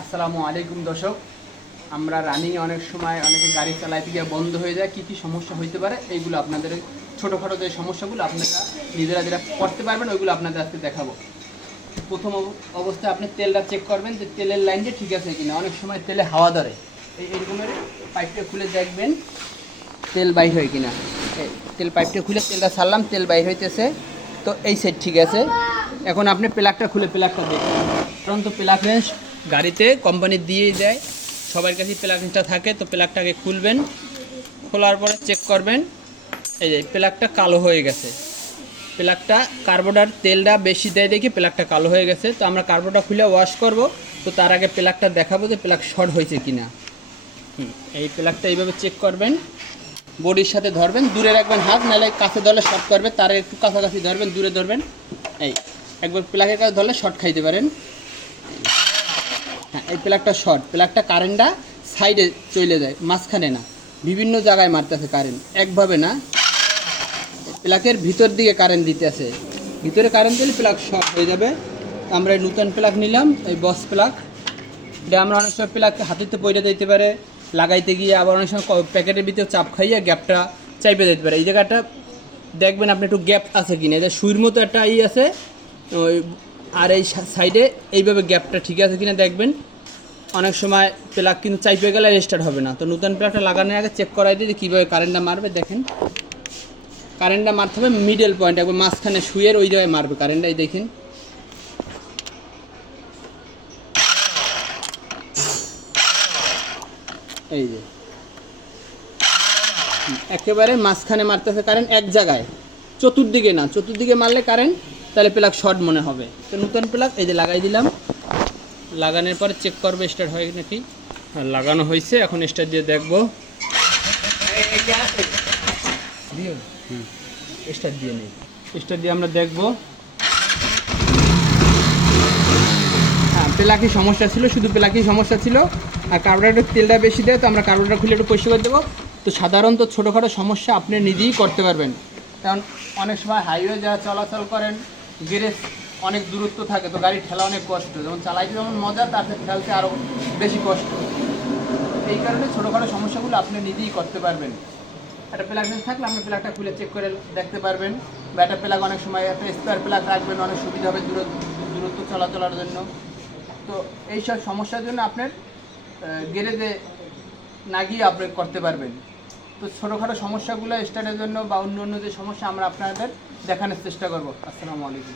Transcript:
আসসালামু আলাইকুম দর্শক, আমরা রানিং অনেক সময় অনেকে গাড়ি চালাইতে গিয়ে বন্ধ হয়ে যায়, কী সমস্যা হইতে পারে এইগুলো আপনাদের ছোটোখাটো যে সমস্যাগুলো আপনারা নিজেরা যেটা করতে পারবেন ওইগুলো আপনাদের আজকে দেখাবো। প্রথম অবস্থায় আপনি তেলটা চেক করবেন যে তেলের লাইনটা ঠিক আছে কিনা। অনেক সময় তেলে হাওয়া ধরে, এইরকমের পাইপটা খুলে দেখবেন তেল বাইর হয় কিনা। তেল পাইপটা খুলে তেলটা ছাড়লাম, তেল বাইর হইতেছে, তো এই সাইড ঠিক আছে। এখন আপনি প্লাগটা খুলে প্লাগটা দেখবেন, কারণ তো প্লাগ রেঞ্জ গাড়িতে কোম্পানি দিয়েই দেয়, সবার কাছে প্লাগ রেঞ্জটা থাকে। তো প্লাগটাকে খুলবেন, খোলার পরে চেক করবেন, এই যে প্লাগটা কালো হয়ে গেছে। প্লাগটা কার্বোটার তেলটা বেশি দেয় দেখি প্লাগটা কালো হয়ে গেছে। তো আমরা কার্বোটা খুলে ওয়াশ করব, তো তার আগে প্লাগটা দেখাবো যে প্লাগ শর্ট হয়েছে কিনা। এই প্লাগটা এইভাবে চেক করবেন, বডির সাথে ধরবেন, দূরে রাখবেন হাত, নাহলে কাছে ধরলে শর্ট করবে, তার একটু কাছাকাছি ধরবেন, দূরে ধরবেন। এই একবার প্লাগের কাছে ধরলে শর্ট খাইতে পারেন। হ্যাঁ, এই প্লাগটা শর্ট, প্লাগটা কারেন্টটা সাইডে চলে যায়, মাঝখানে না, বিভিন্ন জায়গায় মারতেছে কারেন্ট, একভাবে না, প্লাগের ভিতর দিকে কারেন্ট দিতেছে। ভিতরে কারেন্ট দিলে প্লাগ শর্ট হয়ে যাবে। আমরা এই নতুন প্লাগ নিলাম, এই বস প্লাগ। এটা আমরা অনেক সময় প্লাগ হাতিতে পড়ে দিতে পারে লাগাইতে গিয়ে, আবার অনেক সময় প্যাকেটের ভিতরে চাপ খাইয়ে গ্যাপটা চাইপে দিতে পারে। এই জায়গাটা দেখবেন আপনি একটু গ্যাপ আছে কিনা, এটা সুইর মতো একটা আছে ওই, আর এই সাইডে এইভাবে গ্যাপটা ঠিক আছে কিনা দেখবেন। অনেক সময় প্লাগ কিন্তু চাইপে গেলে রেস্টার্ট হবে না। তো নতুন প্লাগটা লাগানোর আগে চেক করাই দিই কীভাবে কারেন্টটা মারবে। দেখেন কারেন্টটা মারতে হবে মিডল পয়েন্ট, একবার মাঝখানে শুয়ের ওই জায়গায় মারবে কারেন্টটাই। দেখেন এই যে একেবারে মাঝখানে মারতেছে কারেন্ট, এক জায়গায়, চতুর্দিকে না, চতুর্দিকে মারলে কারেন্ট তাহলে প্লাগ শর্ট মনে হবে। তো নতুন প্লাগ এই যে লাগাই দিলাম, লাগানোর পরে চেক করবে স্টার্ট হয় নাকি। হ্যাঁ, লাগানো হয়েছে, এখন স্টার্ট দিয়ে দেখবো। স্টার্ট দিয়ে নেই, স্টার্ট দিয়ে আমরা দেখবো। হ্যাঁ, প্লাগই সমস্যা ছিল, শুধু প্লাগই সমস্যা ছিল, আর কার্বোরেটর তেলটা বেশি দেয়, তো আমরা কার্বোরেটর খুলে একটু পরিষ্কার করে দেবো। তো সাধারণত ছোটোখাটো সমস্যা আপনি নিজেই করতে পারবেন, কারণ অনেক সময় হাইওয়ে যারা চলাচল করেন, গ্যারেজ অনেক দূরত্ব থাকে, তো গাড়ি ঠেলা অনেক কষ্ট, যেমন চালাইতে যেমন মজা, তার সাথে ঠেলতে আরও বেশি কষ্ট। এই কারণে ছোটোখাটো সমস্যাগুলো আপনি নিজেই করতে পারবেন। একটা প্লাগ থাকলে আপনি প্লাগটা খুলে চেক করে দেখতে পারবেন, বা একটা প্লাগ অনেক সময় একটা স্কোয়ার প্লাগ রাখবেন, অনেক সুবিধা হবে দূরত্ব চলাচলের জন্য। তো এইসব সমস্যার জন্য আপনার গ্যারেজে না গিয়ে আপনি করতে পারবেন। তো ছোটোখাটো সমস্যাগুলো স্টার্টের জন্য বা অন্য অন্য যে সমস্যা আমরা আপনাদের দেখানোর চেষ্টা করব। আসসালামু আলাইকুম।